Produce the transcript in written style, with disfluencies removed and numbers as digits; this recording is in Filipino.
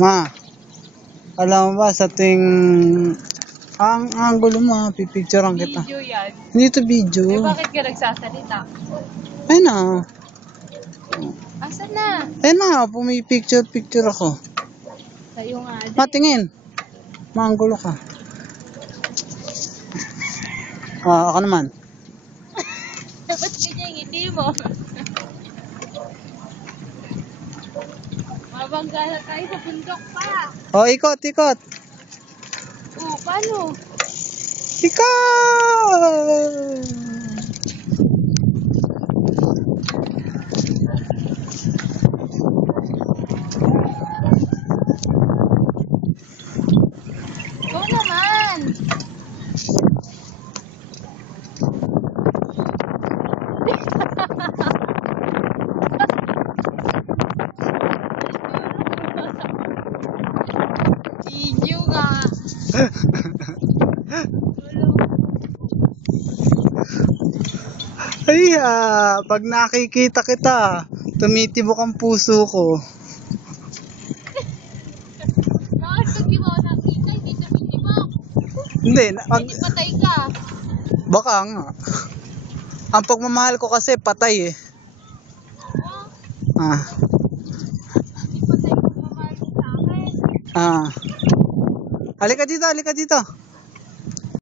Ma, alam mo ba sa tuwing ang angulo mo, pipicturean kita. Video yan. Hindi ito video. Eh, bakit ka nagsasalita? Ay na. Asan na? Ay na, pumipicture ako. Sa'yo nga. Matingin. Maanggulo ka. Ako naman. Ba't ganyan hindi mo? Mabangga na tayo sa bundok pa. Ikot. Paano? Ikot! Ikaw naman. Video nga. Ay, pag nakikita kita, tumitibok ang puso ko. Bakit pag di mo ako nakita, hindi tumitibok? Hindi, Hindi patay ka. baka nga. Ang pagmamahal ko kasi patay eh. Ah, Hindi patay kung mamahal mo sa akin. Halika dito.